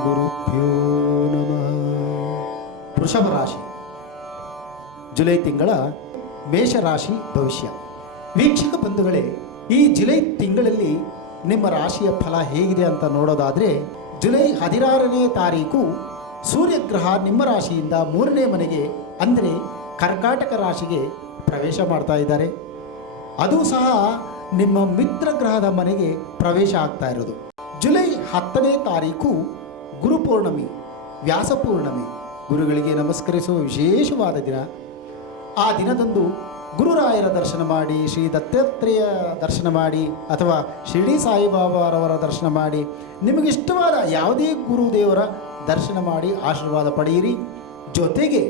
ಗುರುಭ್ಯೋ ನಮಃ. ವೃಷಭ ರಾಶಿ ಜುಲೈ ತಿಂಗಳ ಮೇಷರಾಶಿ ಭವಿಷ್ಯ. ವೀಕ್ಷಕ ಬಂಧುಗಳೇ, ಈ ಜುಲೈ ತಿಂಗಳಲ್ಲಿ ನಿಮ್ಮ ರಾಶಿಯ ಫಲ ಹೇಗಿದೆ ಅಂತ ನೋಡೋದಾದರೆ, ಜುಲೈ 16ನೇ ತಾರೀಕು ಸೂರ್ಯಗ್ರಹ ನಿಮ್ಮ ರಾಶಿಯಿಂದ 3ನೇ ಮನೆಗೆ ಅಂದರೆ ಕರ್ಕಾಟಕ ರಾಶಿಗೆ ಪ್ರವೇಶ ಮಾಡ್ತಾ ಇದ್ದಾರೆ. ಅದು ಸಹ ನಿಮ್ಮ ಮಿತ್ರ ಗ್ರಹದ ಮನೆಗೆ ಪ್ರವೇಶ ಆಗ್ತಾ ಇರೋದು. ಜುಲೈ 10ನೇ ತಾರೀಕು ಗುರುಪೌರ್ಣಮಿ, ವ್ಯಾಸಪೂರ್ಣಮಿ, ಗುರುಗಳಿಗೆ ನಮಸ್ಕರಿಸುವ ವಿಶೇಷವಾದ ದಿನ. ಆ ದಿನದಂದು ಗುರುರಾಯರ ದರ್ಶನ ಮಾಡಿ, ಶ್ರೀ ದತ್ತಾತ್ರೇಯ ದರ್ಶನ ಮಾಡಿ ಅಥವಾ ಶಿರ್ಡಿ ಸಾಯಿಬಾಬಾರವರ ದರ್ಶನ ಮಾಡಿ, ನಿಮಗಿಷ್ಟವಾದ ಯಾವುದೇ ಗುರುದೇವರ ದರ್ಶನ ಮಾಡಿ ಆಶೀರ್ವಾದ ಪಡೆಯಿರಿ. ಜೊತೆಗೆ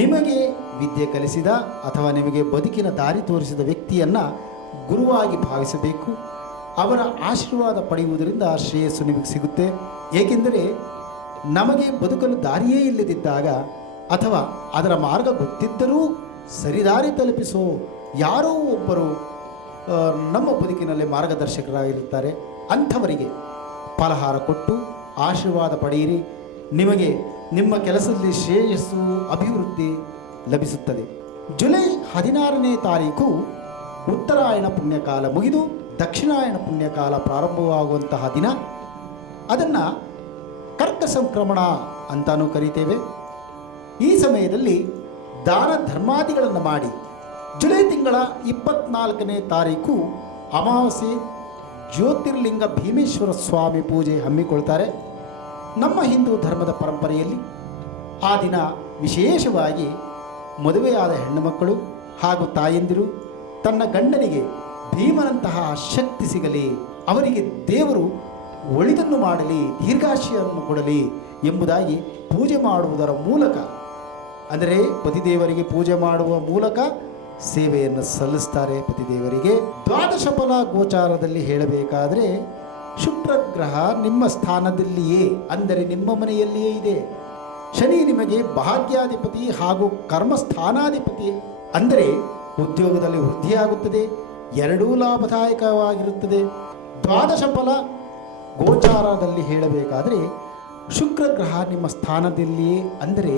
ನಿಮಗೆ ವಿದ್ಯೆ ಕಲಿಸಿದ ಅಥವಾ ನಿಮಗೆ ಬದುಕಿನ ದಾರಿ ತೋರಿಸಿದ ವ್ಯಕ್ತಿಯನ್ನು ಗುರುವಾಗಿ ಭಾವಿಸಬೇಕು. ಅವರ ಆಶೀರ್ವಾದ ಪಡೆಯುವುದರಿಂದ ಶ್ರೇಯಸ್ಸು ನಿಮಗೆ ಸಿಗುತ್ತೆ. ಏಕೆಂದರೆ ನಮಗೆ ಬದುಕಲು ದಾರಿಯೇ ಇಲ್ಲದಿದ್ದಾಗ ಅಥವಾ ಅದರ ಮಾರ್ಗ ಗೊತ್ತಿದ್ದರೂ ಸರಿದಾರಿ ತಲುಪಿಸೋ ಯಾರೋ ಒಬ್ಬರು ನಮ್ಮ ಬದುಕಿನಲ್ಲಿ ಮಾರ್ಗದರ್ಶಕರಾಗಿರುತ್ತಾರೆ. ಅಂಥವರಿಗೆ ಫಲಹಾರ ಕೊಟ್ಟು ಆಶೀರ್ವಾದ ಪಡೆಯಿರಿ. ನಿಮಗೆ ನಿಮ್ಮ ಕೆಲಸದಲ್ಲಿ ಶ್ರೇಯಸ್ಸು, ಅಭಿವೃದ್ಧಿ ಲಭಿಸುತ್ತದೆ. ಜುಲೈ 16ನೇ ತಾರೀಕು ಉತ್ತರಾಯಣ ಪುಣ್ಯಕಾಲ ಮುಗಿದು ದಕ್ಷಿಣಾಯಣ ಪುಣ್ಯಕಾಲ ಪ್ರಾರಂಭವಾಗುವಂತಹ ದಿನ. ಅದನ್ನು ಕರ್ಕ ಸಂಕ್ರಮಣ ಅಂತಾನೂ ಕರೀತೇವೆ. ಈ ಸಮಯದಲ್ಲಿ ದಾನ ಧರ್ಮಾದಿಗಳನ್ನು ಮಾಡಿ, ಜುಲೈ ತಿಂಗಳ 24ನೇ ತಾರೀಕು ಅಮಾವಾಸ್ಯೆ ಜ್ಯೋತಿರ್ಲಿಂಗ ಭೀಮೇಶ್ವರ ಸ್ವಾಮಿ ಪೂಜೆ ಹಮ್ಮಿಕೊಳ್ತಾರೆ. ನಮ್ಮ ಹಿಂದೂ ಧರ್ಮದ ಪರಂಪರೆಯಲ್ಲಿ ಆ ದಿನ ವಿಶೇಷವಾಗಿ ಮದುವೆಯಾದ ಹೆಣ್ಣುಮಕ್ಕಳು ಹಾಗೂ ತಾಯಂದಿರು ತನ್ನ ಗಂಡನಿಗೆ ಭೀಮನಂತಹ ಶಕ್ತಿ ಸಿಗಲಿ, ಅವರಿಗೆ ದೇವರು ಒಳಿತನ್ನು ಮಾಡಲಿ, ದೀರ್ಘಾಶಯನ್ನು ಕೊಡಲಿ ಎಂಬುದಾಗಿ ಪೂಜೆ ಮಾಡುವುದರ ಮೂಲಕ, ಅಂದರೆ ಪತಿದೇವರಿಗೆ ಪೂಜೆ ಮಾಡುವ ಮೂಲಕ ಸೇವೆಯನ್ನು ಸಲ್ಲಿಸ್ತಾರೆ ಪತಿದೇವರಿಗೆ. ದ್ವಾದಶ ಫಲ ಗೋಚಾರದಲ್ಲಿ ಹೇಳಬೇಕಾದರೆ ಶುಕ್ರಗ್ರಹ ನಿಮ್ಮ ಸ್ಥಾನದಲ್ಲಿಯೇ ಅಂದರೆ ನಿಮ್ಮ ಮನೆಯಲ್ಲಿಯೇ ಇದೆ. ಶನಿ ನಿಮಗೆ ಭಾಗ್ಯಾಧಿಪತಿ ಹಾಗೂ ಕರ್ಮಸ್ಥಾನಾಧಿಪತಿ, ಅಂದರೆ ಉದ್ಯೋಗದಲ್ಲಿ ವೃದ್ಧಿಯಾಗುತ್ತದೆ, ಎರಡೂ ಲಾಭದಾಯಕವಾಗಿರುತ್ತದೆ. ದ್ವಾದಶ ಫಲ ಗೋಚಾರದಲ್ಲಿ ಹೇಳಬೇಕಾದರೆ ಶುಕ್ರಗ್ರಹ ನಿಮ್ಮ ಸ್ಥಾನದಲ್ಲಿಯೇ ಅಂದರೆ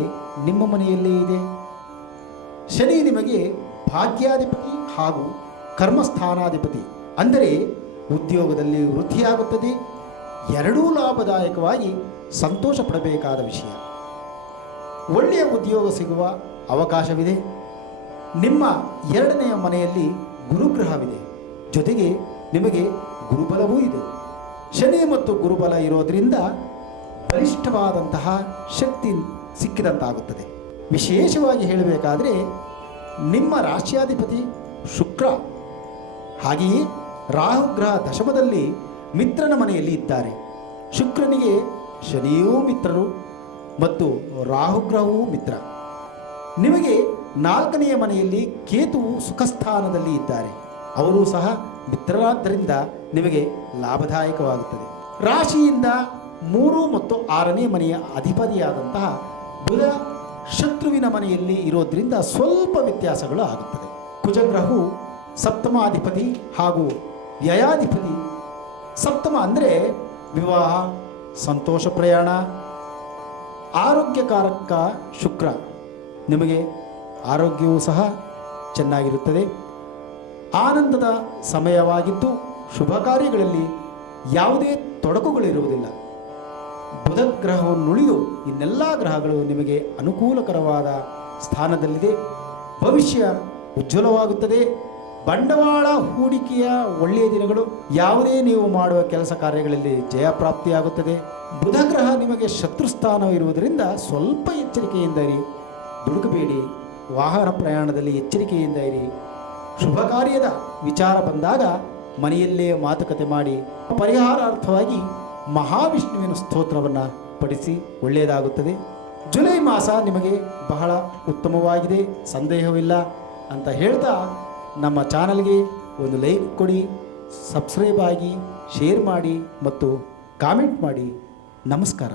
ನಿಮ್ಮ ಮನೆಯಲ್ಲೇ ಇದೆ. ಶನಿ ನಿಮಗೆ ಭಾಗ್ಯಾಧಿಪತಿ ಹಾಗೂ ಕರ್ಮಸ್ಥಾನಾಧಿಪತಿ, ಅಂದರೆ ಉದ್ಯೋಗದಲ್ಲಿ ವೃದ್ಧಿಯಾಗುತ್ತದೆ, ಎರಡೂ ಲಾಭದಾಯಕವಾಗಿ ಸಂತೋಷ ಪಡಬೇಕಾದ ವಿಷಯ. ಒಳ್ಳೆಯ ಉದ್ಯೋಗ ಸಿಗುವ ಅವಕಾಶವಿದೆ. ನಿಮ್ಮ 2ನೆಯ ಮನೆಯಲ್ಲಿ ಗುರುಗ್ರಹವಿದೆ, ಜೊತೆಗೆ ನಿಮಗೆ ಗುರುಬಲವೂ ಇದೆ. ಶನಿ ಮತ್ತು ಗುರುಬಲ ಇರೋದರಿಂದ ಬಲಿಷ್ಠವಾದಂತಹ ಶಕ್ತಿ ಸಿಕ್ಕಿದಂತಾಗುತ್ತದೆ. ವಿಶೇಷವಾಗಿ ಹೇಳಬೇಕಾದರೆ ನಿಮ್ಮ ರಾಶ್ಯಾಧಿಪತಿ ಶುಕ್ರ, ಹಾಗೆಯೇ ರಾಹುಗ್ರಹ ದಶಮದಲ್ಲಿ ಮಿತ್ರನ ಮನೆಯಲ್ಲಿ ಇದ್ದಾರೆ. ಶುಕ್ರನಿಗೆ ಶನಿಯೂ ಮಿತ್ರರು ಮತ್ತು ರಾಹುಗ್ರಹವೂ ಮಿತ್ರ. ನಿಮಗೆ 4ನೆಯ ಮನೆಯಲ್ಲಿ ಕೇತುವು ಸುಖಸ್ಥಾನದಲ್ಲಿ ಇದ್ದಾರೆ, ಅವರು ಸಹ ಮಿತ್ರರಾದ್ದರಿಂದ ನಿಮಗೆ ಲಾಭದಾಯಕವಾಗುತ್ತದೆ. ರಾಶಿಯಿಂದ 3 ಮತ್ತು 6ನೇ ಮನೆಯ ಅಧಿಪತಿಯಾದಂತಹ ಬುಧ ಶತ್ರುವಿನ ಮನೆಯಲ್ಲಿ ಇರೋದ್ರಿಂದ ಸ್ವಲ್ಪ ವ್ಯತ್ಯಾಸಗಳು ಆಗುತ್ತದೆ. ಕುಜಗ್ರಹವು ಸಪ್ತಮಾಧಿಪತಿ ಹಾಗೂ ವ್ಯಯಾಧಿಪತಿ. ಸಪ್ತಮ ಅಂದರೆ ವಿವಾಹ, ಸಂತೋಷ ಪ್ರಯಾಣ, ಆರೋಗ್ಯಕಾರಕ ಶುಕ್ರ, ನಿಮಗೆ ಆರೋಗ್ಯವೂ ಸಹ ಚೆನ್ನಾಗಿರುತ್ತದೆ. ಆನಂದದ ಸಮಯವಾಗಿದ್ದು ಶುಭ ಕಾರ್ಯಗಳಲ್ಲಿ ಯಾವುದೇ ತೊಡಕುಗಳಿರುವುದಿಲ್ಲ. ಬುಧ ಗ್ರಹವನ್ನುಳಿದು ಇನ್ನೆಲ್ಲ ಗ್ರಹಗಳು ನಿಮಗೆ ಅನುಕೂಲಕರವಾದ ಸ್ಥಾನದಲ್ಲಿದೆ. ಭವಿಷ್ಯ ಉಜ್ವಲವಾಗುತ್ತದೆ. ಬಂಡವಾಳ ಹೂಡಿಕೆಯ ಒಳ್ಳೆಯ ದಿನಗಳು. ಯಾವುದೇ ನೀವು ಮಾಡುವ ಕೆಲಸ ಕಾರ್ಯಗಳಲ್ಲಿ ಜಯಪ್ರಾಪ್ತಿಯಾಗುತ್ತದೆ. ಬುಧ ಗ್ರಹ ನಿಮಗೆ ಶತ್ರುಸ್ಥಾನ ಇರುವುದರಿಂದ ಸ್ವಲ್ಪ ಎಚ್ಚರಿಕೆಯಿಂದ ಇರಿ, ದುಡುಕಬೇಡಿ. ವಾಹನ ಪ್ರಯಾಣದಲ್ಲಿ ಎಚ್ಚರಿಕೆಯಿಂದ ಇರಿ. ಶುಭ ಕಾರ್ಯದ ವಿಚಾರ ಬಂದಾಗ ಮನೆಯಲ್ಲೇ ಮಾತುಕತೆ ಮಾಡಿ ಪರಿಹಾರಾರ್ಥವಾಗಿ ಮಹಾವಿಷ್ಣುವಿನ ಸ್ತೋತ್ರವನ್ನು ಪಡಿಸಿ, ಒಳ್ಳೆಯದಾಗುತ್ತದೆ. ಜುಲೈ ಮಾಸ ನಿಮಗೆ ಬಹಳ ಉತ್ತಮವಾಗಿದೆ, ಸಂದೇಹವಿಲ್ಲ ಅಂತ ಹೇಳ್ತಾ ನಮ್ಮ ಚಾನಲ್ಗೆ ಒಂದು ಲೈಕ್ ಕೊಡಿ, ಸಬ್ಸ್ಕ್ರೈಬ್ ಆಗಿ, ಶೇರ್ ಮಾಡಿ ಮತ್ತು ಕಾಮೆಂಟ್ ಮಾಡಿ. ನಮಸ್ಕಾರ.